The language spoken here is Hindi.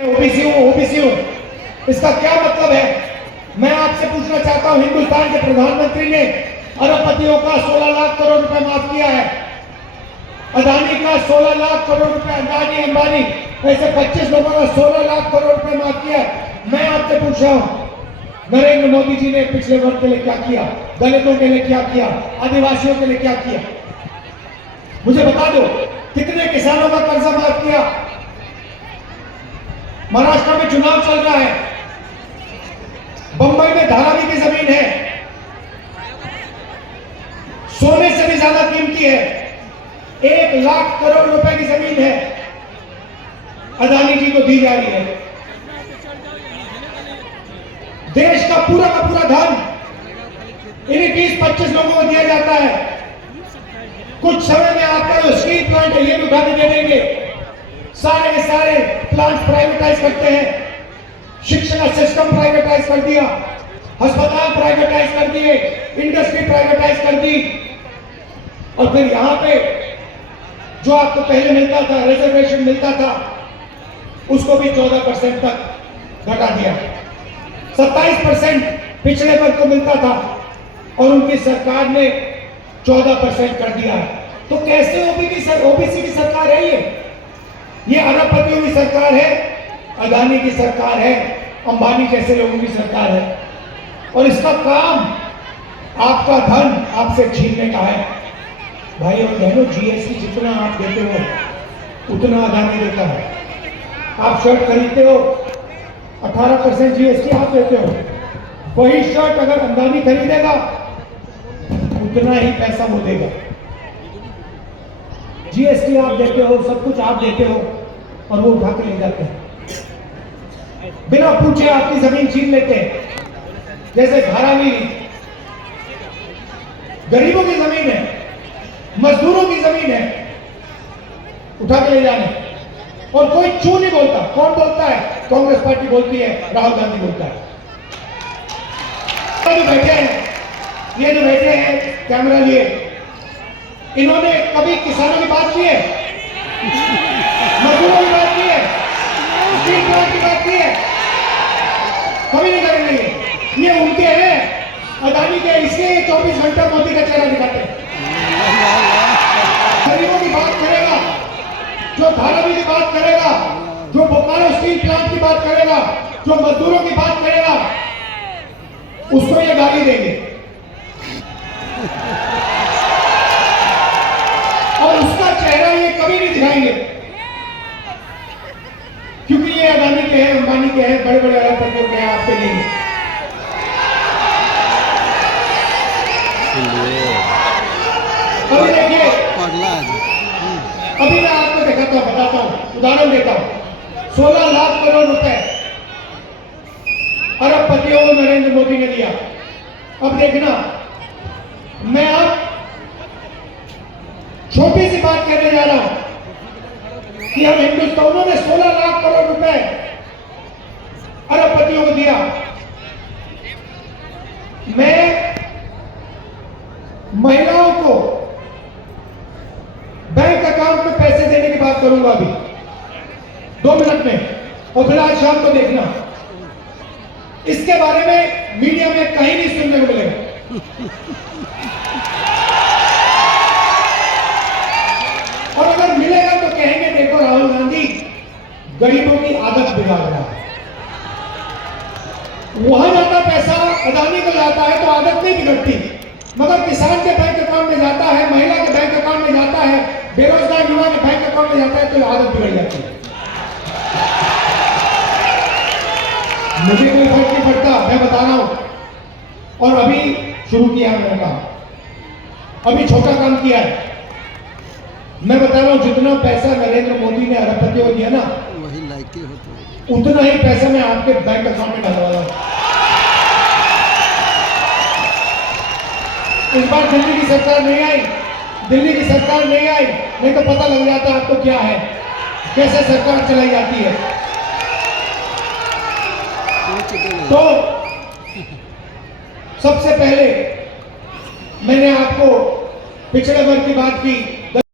ओबीसी हूं, इसका क्या मतलब है? मैं आपसे पूछना चाहता हूं, हिंदुस्तान के प्रधानमंत्री ने अरबपतियों का 16 लाख करोड़ रुपए माफ किया है। अदानी का 16 लाख करोड़ रुपए, अदानी अंबानी ऐसे 25 लोगों का 16 लाख करोड़ रुपए माफ किया है। मैं आपसे पूछ रहा हूं, नरेंद्र मोदी जी ने पिछले वर्ग के लिए क्या किया, दलितों के लिए क्या किया, आदिवासियों के लिए क्या किया? मुझे बता दो, कितने किसानों का कर्जा माफ किया? महाराष्ट्र में चुनाव चल रहा है, बंबई में धारावी की जमीन है, सोने से भी ज्यादा कीमती है, 1 लाख करोड़ रुपए की जमीन है, अदानी जी को दी जा रही है। देश का पूरा धन इन्हीं 20-25 लोगों को दिया जाता है। कुछ समय में आपका जो स्टील प्लांट है ये भी उठा के दे देंगे। सारे के सारे प्लांट प्राइवेटाइज करते हैं, शिक्षा का सिस्टम प्राइवेटाइज कर दिया, अस्पताल प्राइवेटाइज कर दिए, इंडस्ट्री प्राइवेटाइज कर दी, और फिर यहां पे जो आपको पहले मिलता था, रिजर्वेशन मिलता था, उसको भी 14% तक घटा दिया। 27% पिछड़े वर्ग को मिलता था और उनकी सरकार ने 14% कर दिया। तो कैसे ओबीसी की सरकार है ये अरबपतियों की सरकार है, अदानी की सरकार है, अंबानी जैसे लोगों की सरकार है, और इसका काम आपका धन आपसे छीनने का है। भाई और बहनों, जीएसटी जितना आप देते हो उतना अदानी देता है। आप शर्ट खरीदते हो, 18% जीएसटी आप देते हो। वही शर्ट अगर अंबानी खरीदेगा उतना ही पैसा वो देगा। जीएसटी आप देते हो, सब कुछ आप देते हो, और वो उठा के ले जाते हैं, बिना पूछे आपकी जमीन छीन लेते हैं। जैसे धारावी गरीबों की जमीन है, मजदूरों की जमीन है, उठा के ले जाने, और कोई चू नहीं बोलता। कौन बोलता है? कांग्रेस पार्टी बोलती है, राहुल गांधी बोलता है। जो बैठे हैं, ये जो बैठे हैं कैमरा लिए, इन्होंने कभी किसानों की बात की है, मजदूरों की बात की है, स्टील प्लांट की बात की है? कभी नहीं करेंगे। ये उनके हैं, अदानी के, इसलिए 24 घंटे मोदी का चेहरा दिखाते हैं। गरीबों की बात करेगा, जो धारावी की बात करेगा, जो बोकारो स्टील प्लांट की बात करेगा, जो मजदूरों की बात करेगा, उसको ये गाली देंगे, और उसका चेहरा ये कभी नहीं दिखाएंगे, क्योंकि ये अदानी के हैं, अंबानी के हैं, बड़े बड़े अरबपतियों के हैं, आपके नहीं। अभी देखिए, अभी मैं आपको दिखाता हूं, बताता हूं, उदाहरण देता हूं। 16 लाख करोड़ रुपए अरबपतियों को नरेंद्र मोदी ने दिया। अब देखना, मैं अब छोटी सी बात कहने जा रहा हूं कि हम हिंदुस्तानों ने 16 लाख करोड़ रुपए अरबपतियों को दिया। मैं महिलाओं को बैंक अकाउंट में पैसे देने की बात करूंगा अभी 2 मिनट में, और फिर आज शाम को देखना, इसके बारे में मीडिया में कहीं नहीं सुनने को मिलेगा। और अगर मिलेगा तो कहेंगे, देखो राहुल गांधी गरीबों की आदत बिगाड़ रहा है। वहां जाता पैसा, अदानी को जाता है तो आदत नहीं बिगड़ती, मगर किसान के बैंक अकाउंट में जाता है, महिला के बैंक अकाउंट में जाता है, बेरोजगार युवा के बैंक अकाउंट में जाता है, तो आदत बिगड़ जाती है। मुझे कोई फर्क नहीं पड़ता, मैं बता रहा हूं। और अभी शुरू किया है मैंने काम, अभी छोटा काम किया है। मैं बता रहा हूं, जितना पैसा नरेंद्र मोदी ने अरबपतियों को दिया ना, वही लायके होते, उतना ही पैसा मैं आपके बैंक अकाउंट में डालवा रहा हूं। इस बार दिल्ली की सरकार नहीं आई, दिल्ली की सरकार नहीं आई, नहीं तो पता लग जाता आपको क्या है, कैसे सरकार चलाई जाती है। तो सबसे पहले मैंने आपको पिछड़े वर्ग की बात की,